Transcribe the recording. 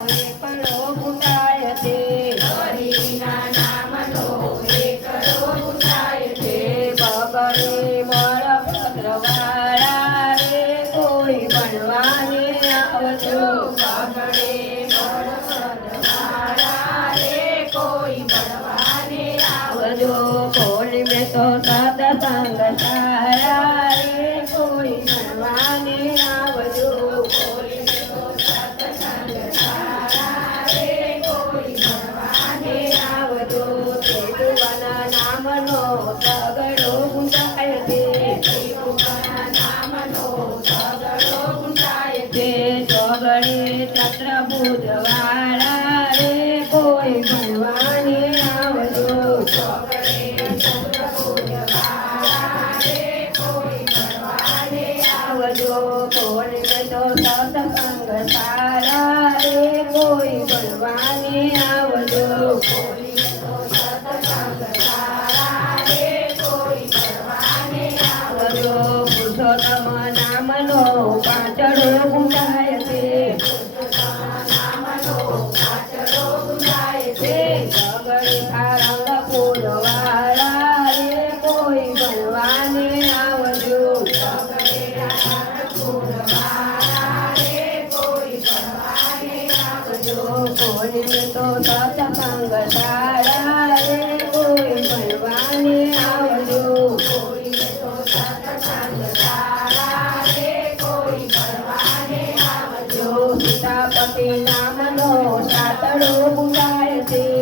એકલો ગુંજાય છે હરિના નામનો એકલો ગુંજાય છે બગડે બળભદ્રવાળા રે કોઈ બનવાને આવજો બગડે બળભદ્રવાળા રે કોઈ બળવાને આવજો કોલી મેં તો સત્સંગ સારા રે કોઈ બનવાને આવજો આવજો તેજુબાના નામનો તગડો ગુંજાય છે નામનો સગડો ગુંજાય તે ચોગડે ચંદ્રબુધવાળા રે કોઈ ભણવાને આવજો આવજો કોને તો સત્સંગ સારા રે કોઈ ભણવાને આવજો આવજો પુરુષોત્તમ નામનો પાંચડો ગુંજાય છે જગડે રંગ ફૂલવાળા રે કોઈ ભણવાને આવજો કોઈને તો સત્સંગ સારા રે કોઈ ભણવાને આવજો સીતાપતિ નામનો સાતડો ગુંજાય છે